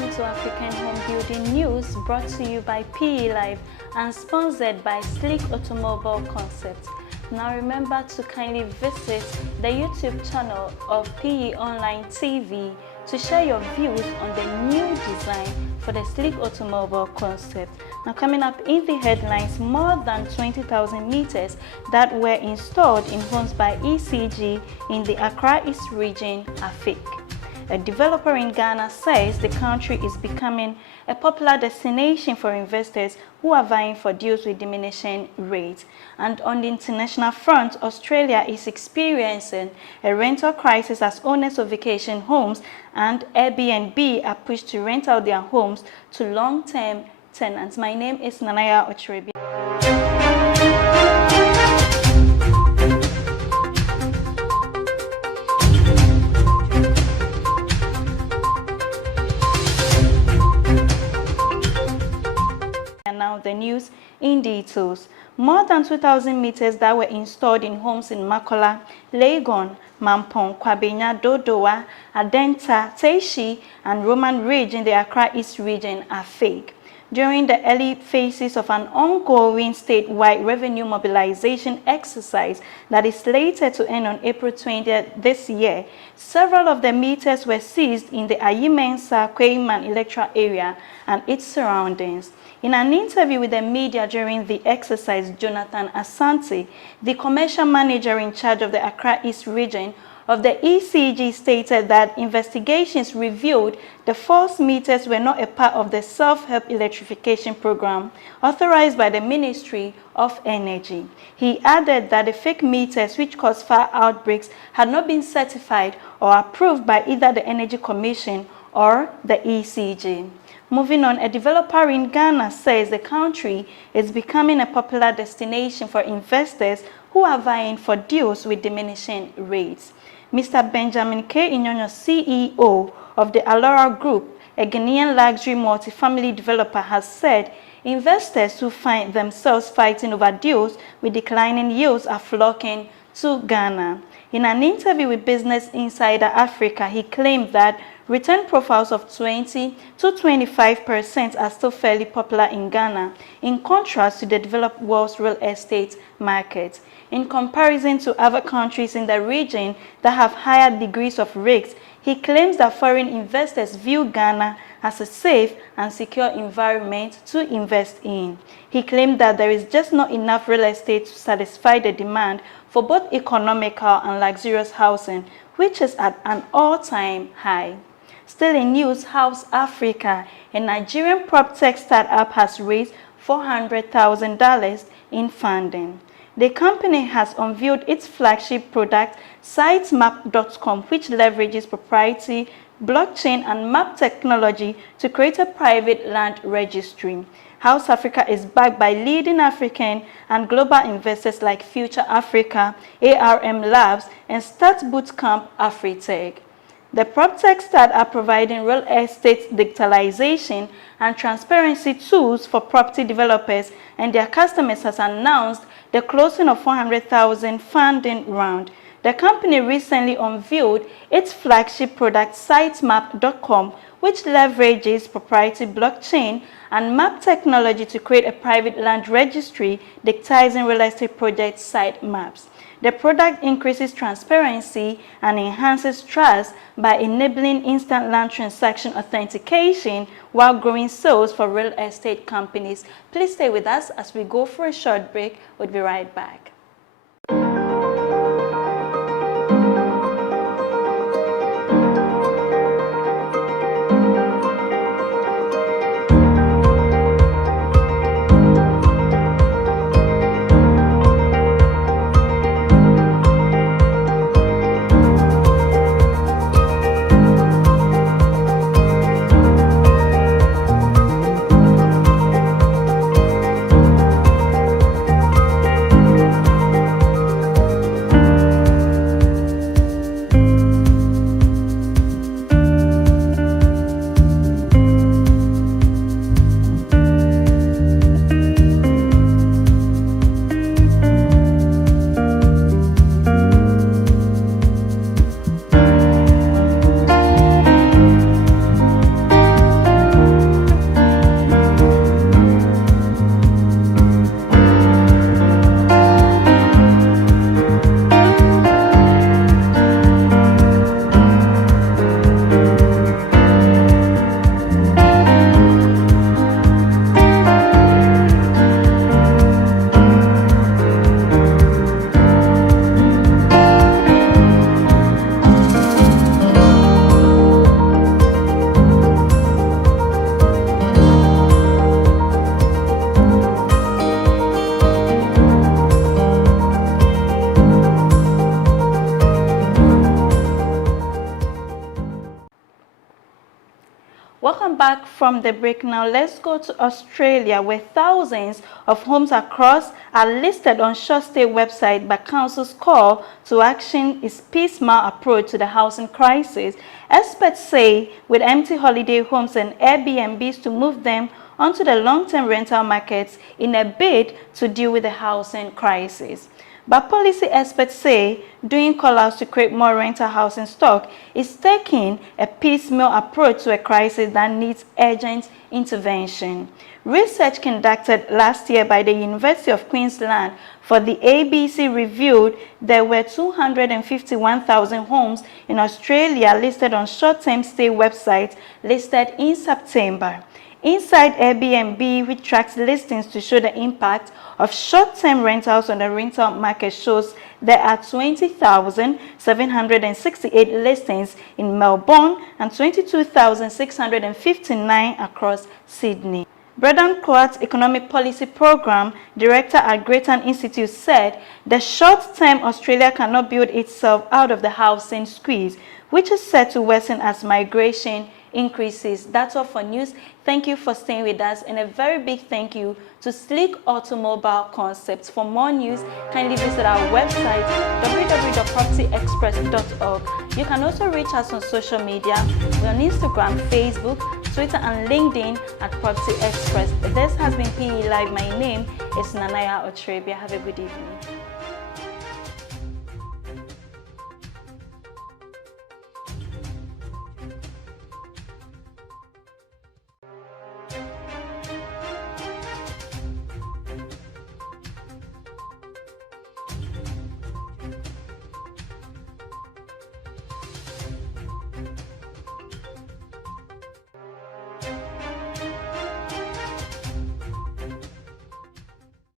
welcome to African Home Building News, brought to you by PE Live and sponsored by Sleek Automobile Concepts. Now remember to kindly visit the YouTube channel of PE Online TV to share your views on the new design for the Sleek Automobile Concept. Now coming up in the headlines, more than 20,000 meters that were installed in homes by ECG in the Accra East region are fake. A developer in Ghana says the country is becoming a popular destination for investors who are vying for deals with diminishing rates. And on the international front, Australia is experiencing a rental crisis as owners of vacation homes and Airbnb are pushed to rent out their homes to long-term tenants. My name is Nanaya Ochrebi. Now the news in details. More than 2,000 meters that were installed in homes in Makola, Legon, Mampong, Kwabenya, Dodowa, Adenta, Teishi, and Roman Ridge in the Accra East region are fake. During the early phases of an ongoing statewide revenue mobilization exercise that is slated to end on April 20th this year, several of the meters were seized in the Ayimensa Kweiman electoral area and its surroundings. In an interview with the media during the exercise, Jonathan Asante, the commercial manager in charge of the Accra East region of the ECG, stated that investigations revealed the false meters were not a part of the self-help electrification program authorized by the Ministry of Energy. He added that the fake meters, which caused fire outbreaks, had not been certified or approved by either the Energy Commission or the ECG. Moving on, a developer in Ghana says the country is becoming a popular destination for investors who are vying for deals with diminishing rates. Mr. Benjamin K. Inyonyo, CEO of the Alora Group, a Ghanaian luxury multifamily developer, has said investors who find themselves fighting over deals with declining yields are flocking to Ghana. In an interview with Business Insider Africa, he claimed that return profiles of 20 to 25% are still fairly popular in Ghana, in contrast to the developed world's real estate market. In comparison to other countries in the region that have higher degrees of risks, he claims that foreign investors view Ghana as a safe and secure environment to invest in. He claimed that there is just not enough real estate to satisfy the demand for both economical and luxurious housing, which is at an all-time high. Still in news, House Africa, a Nigerian prop tech startup, has raised $400,000 in funding. The company has unveiled its flagship product, sitesmap.com, which leverages proprietary blockchain and map technology to create a private land registry. House Africa is backed by leading African and global investors like Future Africa, ARM Labs, and Start Bootcamp Afritech. The PropTech startup providing real estate digitalization and transparency tools for property developers and their customers has announced the closing of $400,000 funding round. The company recently unveiled its flagship product, sitesmap.com, which leverages proprietary blockchain and map technology to create a private land registry digitizing real estate project site maps. The product increases transparency and enhances trust by enabling instant land transaction authentication while growing sales for real estate companies. Please stay with us as we go for a short break. We'll be right back. from the break now, let's go to Australia, where thousands of homes across are listed on short stay website, but council's call to action is piecemeal approach to the housing crisis. Experts say with empty holiday homes and Airbnbs to move them onto the long-term rental markets in a bid to deal with the housing crisis. But policy experts say doing call-outs to create more rental housing stock is taking a piecemeal approach to a crisis that needs urgent intervention. Research conducted last year by the University of Queensland for the ABC revealed there were 251,000 homes in Australia listed on short-term stay websites listed in September. Inside Airbnb, which tracks listings to show the impact of short-term rentals on the rental market, shows there are 20,768 listings in Melbourne and 22,659 across Sydney. Braden Clark's Economic Policy Program Director at Grattan Institute said the short-term Australia cannot build itself out of the housing squeeze, which is set to worsen as migration increases. That's all for news. Thank you for staying with us, and a very big thank you to Sleek Automobile Concepts. For more news, kindly visit our website www.propertyexpress.org. You can also reach us on social media. We're on Instagram, Facebook, Twitter and LinkedIn at Property Express. This has been PE Live. My name is Nanaya Otrebia. Have a good evening.